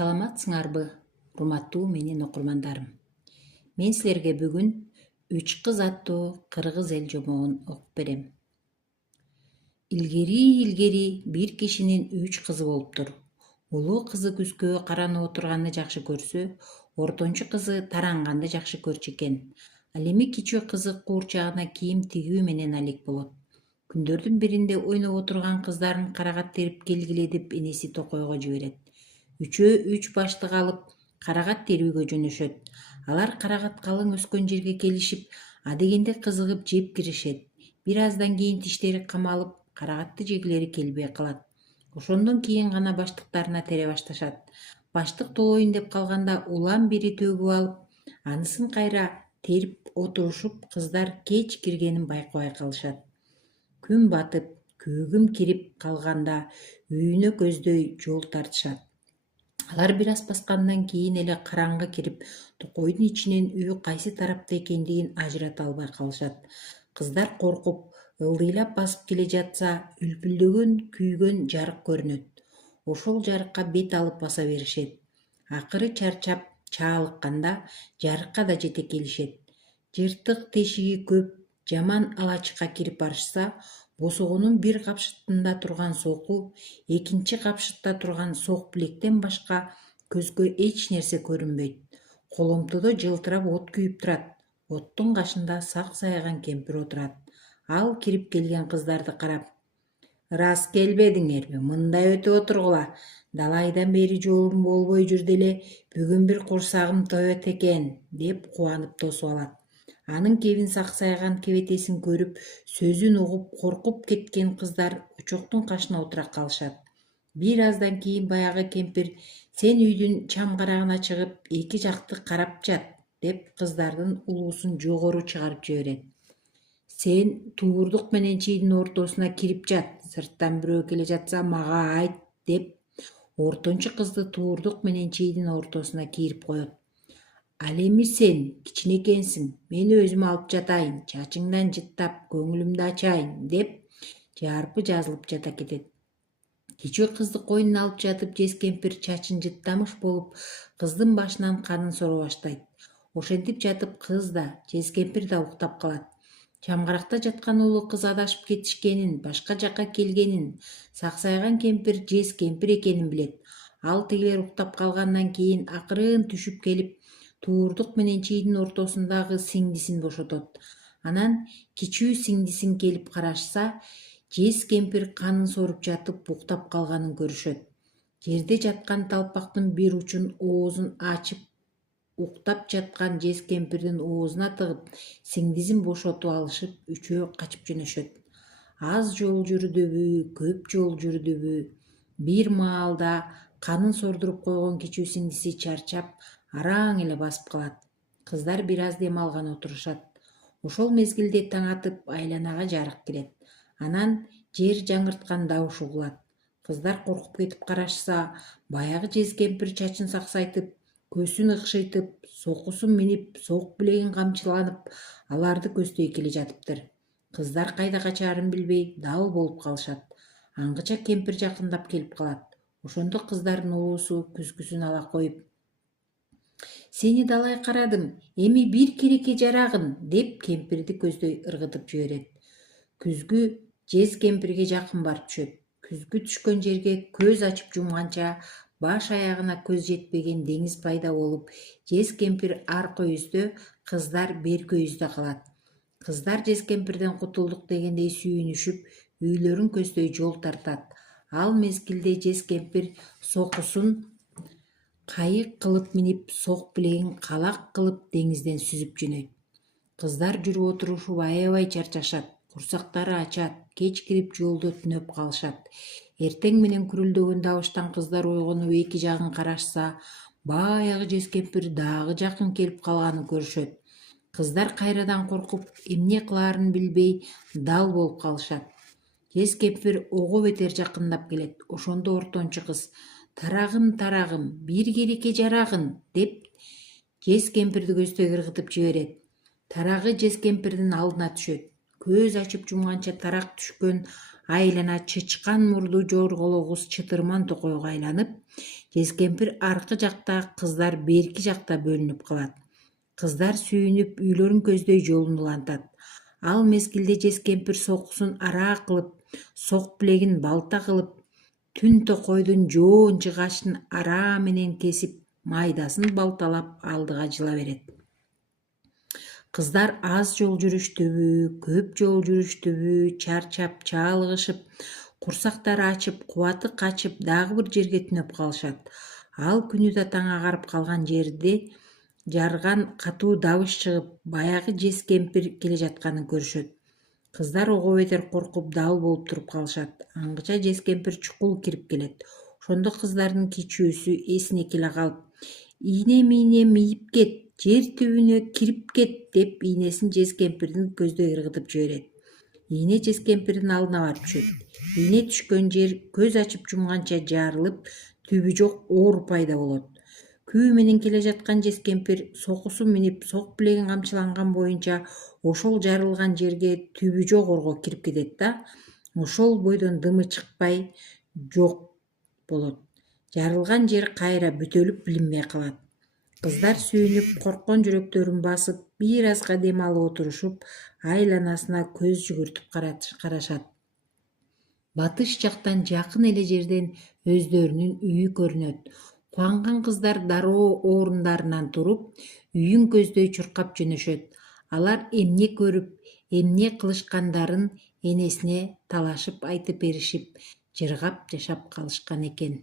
Саламатсыңарбы, урматтуу менин окурмандарым. Мен силерге бүгүн «Үч кыз» аттуу кыргыз эл жомогун окуп берем. Илгери бир кишинин 3 кызы болуптур. Улуу кызы күзгө каранып отурганды жакшы көрсө, ортончу кызы таранганды жакшы көрчү экен. Ал эми кичүү кызы куурчагына кийим тигүү менен алек болот. Күндөрдүн биринде ойноп отурган кыздарын карагат терип келгиле деп энеси токойго жиберет. Үчөө 3 баштык алып карагат терүүгө жөнөшөт. Алар карагат калың өскөн жерге келишип, адегенде кызыгып жеп киришет. Бир аздан кийин тиштери камалып, карагатты жегилери келбей калат. Ошондон кийин гана баштыктарына тере башташат. Баштык толоюн деп калганда улам бири төгүп алып, анысын кайра терип отурушуп, кыздар кеч киргенин байкабай калышат. Күн батып, күүгүм кирип калганда үйүнө көздөй жол тартышат. Алар бир аз баскандан кийин эле караңгы кирип, токойдун ичинен үй кайсы тарапта экендигин ажырата албай калышат. Кыздар коркуп, ылдыйлап басып келе жатса, үлпүлдөгөн, күйгөн жарык көрүнөт. Ошол жарыкка бет алып баса беришет. Акыры чарчап, чаалыкканда жарыкка да жете келишет. Жыртык тешиги көп, жаман алачыкка кирип барышса, босогонун бир капшытында турган соку, экинчи капшытта турган сок билектен башка көзгө эч нерсе көрүнбөйт. Коломтодо жылтырап от күйүп турат. Оттун кашында сак саяган кемпир отурат. Ал кирип келген кыздарды карап: "Ырас келбедиңерби? Мындай өтүп отургула. Далайдан бери жолум болбой жүрдү эле, бүгүн бир курсагым тоет экен", деп кубанып тосуп алат. Анын кебин саксайган кебетесин көрүп, сөзүн угуп, коркуп кеткен кыздар очоктун кашына отура калышат. Бир аздан кийин баягы кемпир: "Сен үйдүн чамгарагына чыгып, эки жакты карап жат", деп кыздардын улуусун жогору чыгарып жиберет. "Сен туурдук менен чийдин ортосуна кирип жат, сырттан бирөө келе жатса мага айт", деп ортончу кызды туурдук менен чийдин ортосуна кирип коет. "Ал эми сен кичинекенсиң, мен өзүм алып жатайын, чачыңдан жыттап, көңүлүмдү ачайын", деп жарпы жазылып жата кетет. Кичүү кызды койнуна алып жатып, жез кемпир чачын жыттамыш болуп, кыздын башынан канын соро баштайт. Ошентип жатып кыз да, жез кемпир да уктап калат. Чамгаракта жаткан улуу кыз адашып кетишкенин, башка жакка келгенин, саксайган кемпир жез кемпир экенин билет. Ал тигилер уктап калгандан кийин акырын түшүп келип, туурдук менен чийдин ортосундагы сиңдисин бошотот. Анан кичүү сиңдисин келип карашса, жез кемпир канын соруп жатып уктап калганын көрүшөт. Жерде жаткан талпактын бир учун оозун ачып, уктап жаткан жез кемпирдин оозуна тыгып, сиңдисин бошотуп алышып, үчөө качып жөнөшөт. Аз жол жүрдүбү, көп жол жүрдүбү, бир маалда канын сордуруп койгон кичүү сиңдиси чарчап, араң эле басып калат. Кыздар бир аз дем алган отурушат. Ошол мезгилде таң атып, айланага жарык кирет. Анан жер жаңырткан добуш угулат. Кыздар коркуп кетип карашса, баягы жез кемпир чачын саксайтып, көсүн ыкшыйтып, сокусун минип, сок билегин камчыланып, аларды көздөй келе жатыптыр. Кыздар кайда качаарын билбей дал болуп калышат. Аңгыча кемпир жакындап келип калат. Ошондо кыздардын улуусу күзгүсүн ала коюп: "Сени далай карадым, эми бир керекке жарагын", деп кемпирди көздөй ыргытып жиберет. Күзгү жез кемпирге жакын барып түшөт. Күзгү түшкөн жерге көз ачып жумганча баш аягына көз жетпеген деңиз пайда болуп, жез кемпир аркы үйүздө, кыздар берки үйүздө калат. Кыздар жез кемпирден кутулдук дегендей сүйүнүшүп, үйлөрүн көздөй жол тартат. Ал мезгилде жез кемпир сокусун кайык кылып минип, сок билегин калак кылып деңизден сүзүп жөнөйт. Кыздар жүрүп отурушуп аябай чарчашат, курсактары ачат, кеч кирип жолдо түнөп калышат. Эртең менен күрүлдөгөн добуштан кыздар ойгонуп эки жагын карашса, баягы жез кемпир дагы жакын келип калганын көрүшөт. Кыздар кайрадан коркуп, эмне кылаарын билбей дал болуп калышат. Жез кемпир ого бетер жакындап келет. Ошондо ортончу кыз: "Тарагым, тарагым, бир керекке жарагын", деп жез кемпирди көздөй ыргытып жиберет. Тарагы жез кемпирдин алдына түшөт. Көз ачып жумганча тарак түшкөн айлана чычкан мурду жорголо кыз чытырман токойго айланып, жескемпир аркы жакта, кыздар берки жакта бөлүнүп калат. Кыздар сүйүнүп, үйлөрүн көздөй жолун улантат. Ал мезгилде жескемпир сокусун араа кылып, сок билегин балта кылып, түн токойдун жоон жыгачын араа менен кесип, майдасын балталап алдыга жыла берет. Кыздар аз жол жүрүштүбү, көп жол жүрүштүбү, чарчап, чаалыгышып, курсактары ачып, кубаты качып, дагы бир жерге түнөп калышат. Ал күнү да таң агарып калган жерде жарган катуу дабыш чыгып, баягы жескемпир келе жатканын көрүшөт. Кыздар ого бетер коркуп, дал болуп туруп калышат. Аңгыча жескемпир чукул кирип келет. Ошондо кыздардын кичүүсү эсине келе калып: «Ийнем ийип кет, жер түбүнө кирип кет» депийнесин жескемпирдин көздөй ыргытып жиберет. Ийне жескемпирдин алдына барып түшөт. Ийне түшкөн жер көз ачып жумганча жарылып, түбү жок оор пайда болот. Күү менен келе жаткан жескемпир сокусу минип, сок билегин камчыланган боюнча ошол жарылган жерге түбү жок орго кирип кетет да, ошол бойдон дымы чыкпай жок болот. Жарылган жер кайра бүтөлүп билинбей калат. Кыздар сүйүнүп, корккон жүрөктөрүн басып, бир азга дем алып отурушуп, айланасына көз жүгүртүп карашат. Батыш жактан жакын эле жерден өздөрүнүн үйү көрүнөт. Кубанган кыздар дароо орундарынан туруп, үйүн көздөй чуркап жөнөшөт. Алар эмне көрүп, эмне кылышкандарын энесине талашып айтып беришип, жыргап жашап калышкан экен.